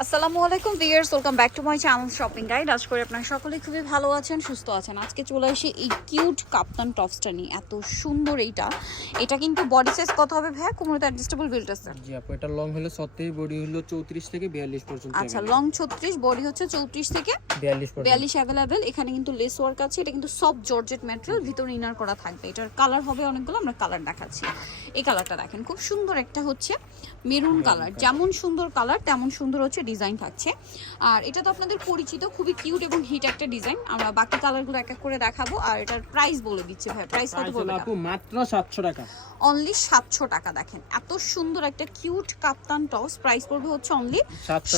আসসালামু আলাইকুম viewers welcome back to my channel shopping guide আজ করে আপনারা সকলেই খুবই ভালো আছেন সুস্থ আছেন। আজকে চলে আসি এই কিউট কাপ্তান টপসটা নিয়ে। এত সুন্দর এইটা। এটা কিন্তু বডি সাইজ কত হবে ভাইয়া? কোমরতে অ্যাডজাস্টেবল বিল্ট আছে। জি আপু এটা লং হলো সত্যি বডি হলো চৌত্রিশ থেকে বিয়াল্লিশ পর্যন্ত আচ্ছা লং ছত্রিশ বডি হচ্ছে চৌত্রিশ থেকে বিয়াল্লিশ পর্যন্ত। বিয়াল্লিশ অ্যাভেলেবেল এখানে কিন্তু লেস ওয়ার্ক আছে। এটা কিন্তু সব জর্জেট ম্যাটেরিয়াল ভিতরে ইনার করা থাকবে। এটার কালার হবে অনেকগুলো আমরা কালার দেখাচ্ছি। এই কালারটা দেখেন খুব সুন্দর একটা হচ্ছে মেরুন কালার যেমন সুন্দর কালার তেমন সুন্দর হচ্ছে ডিজাইন থাকছে। আর এটা তো আপনাদের পরিচিত খুবই কিউট এবং হিট একটা ডিজাইন। আমরা বাকি কালারগুলো এক এক করে দেখাবো। আর এটার প্রাইস বলে দিচ্ছি ভাই। প্রাইস কত বলবেন আপু মাত্র সাতশো টাকা। অনলি সাতশো টাকা দেখেন। এত সুন্দর একটা কিউট কাপ্তান টস। প্রাইস পড়বে হচ্ছে অনলি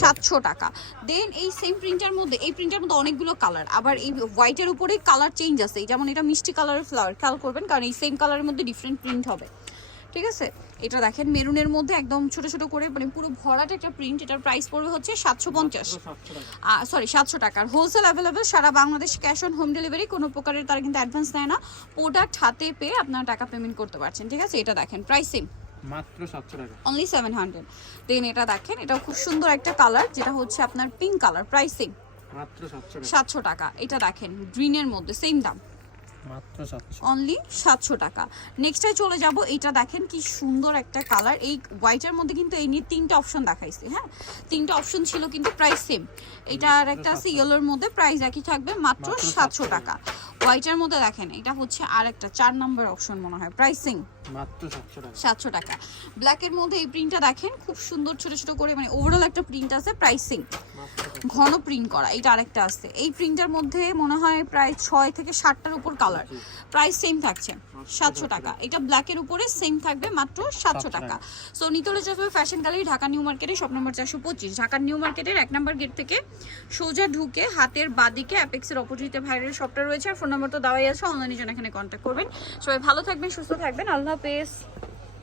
সাতশো টাকা। দেন এই সেম প্রিন্টার মধ্যে এই প্রিন্টার মধ্যে অনেকগুলো কালার আবার এই হোয়াইটের উপরে কালার চেঞ্জ আছে। যেমন এটা মিষ্টি কালারের ফ্লাওয়ার খেয়াল করবেন। কারণ এই সেম কালারের মধ্যে ডিফারেন্ট প্রিন্ট হবে। ঠিক আছে? এটা দেখেন মেরুনের মধ্যে একদম ছোট ছোট করে মানে পুরো ভরাট একটা প্রিন্ট এটার প্রাইস পড়বে হচ্ছে সাতশো পঞ্চাশ। সরি সাতশো টাকার wholesale available Sara Bangladesh cash on home delivery কোনো প্রকারের তারা কিন্তু অ্যাডভান্স দেয় না। প্রোডাক্ট হাতে পেয়ে আপনারা টাকা পেমেন্ট করতে পারছেন ঠিক আছে? এটা দেখেন প্রাইস সেম মাত্র সাতশো টাকা। অনলি সেভেন হান্ড্রেড দেন এটা দেখেন এটা খুব সুন্দর একটা কালার যেটা হচ্ছে আপনার পিঙ্ক কালার প্রাইসিং মাত্র সাতশো টাকা। সাতশো টাকা। এটা দেখেন গ্রিনের মধ্যে সেম দাম। মাত্র অনলি সাতশো টাকা। নেক্সটে চলে যাব। এইটা দেখেন কি সুন্দর একটা কালার এই হোয়াইটের মধ্যে কিন্তু এই নিয়ে তিনটা অপশন দেখাইছে হ্যাঁ? তিনটা অপশন ছিল কিন্তু প্রাইস সেম এটা আর একটা আছে ইয়েলোর মধ্যে প্রাইস একই থাকবে মাত্র মাত্র সাতশো 700 টাকা। হোয়াইটের মধ্যে দেখেন এটা হচ্ছে আর একটা চার নম্বর অপশন মনে হয়। প্রাইসিং মাত্র সাতশো টাকা। ব্ল্যাকের মধ্যে এই প্রিন্টটা দেখেন খুব সুন্দর ছোট ছোট করে মানে ওভারঅল একটা প্রিন্ট আছে প্রাইসিং। ঘন প্রিন্ট করা এটা আরেকটা আছে। এই প্রিন্টার মধ্যে মনে হয় প্রায় ছয় থেকে ষাটটার উপর কালার। প্রাইস সেম থাকছে সাতশো টাকা। এটা ব্ল্যাকের উপরে সেম থাকবে মাত্র সাতশো টাকা। সো নিতলে যাবে ফ্যাশন গ্যালারি ঢাকা নিউ মার্কেটে শপ নম্বর চারশো পঁচিশ। ঢাকার নিউ মার্কেটের এক নম্বর গেট থেকে সোজা ঢুকে হাতের বাদিকে অ্যাপেক্সের অপোজিটে ভাইরাল শপটা রয়েছে। আর ফোন নম্বর তো দেওয়াই আছে অনলাইনে জন্য এখানে কন্ট্যাক্ট করবেন। সবাই ভালো থাকবেন সুস্থ থাকবেন। আল্লাহ হাফেজ।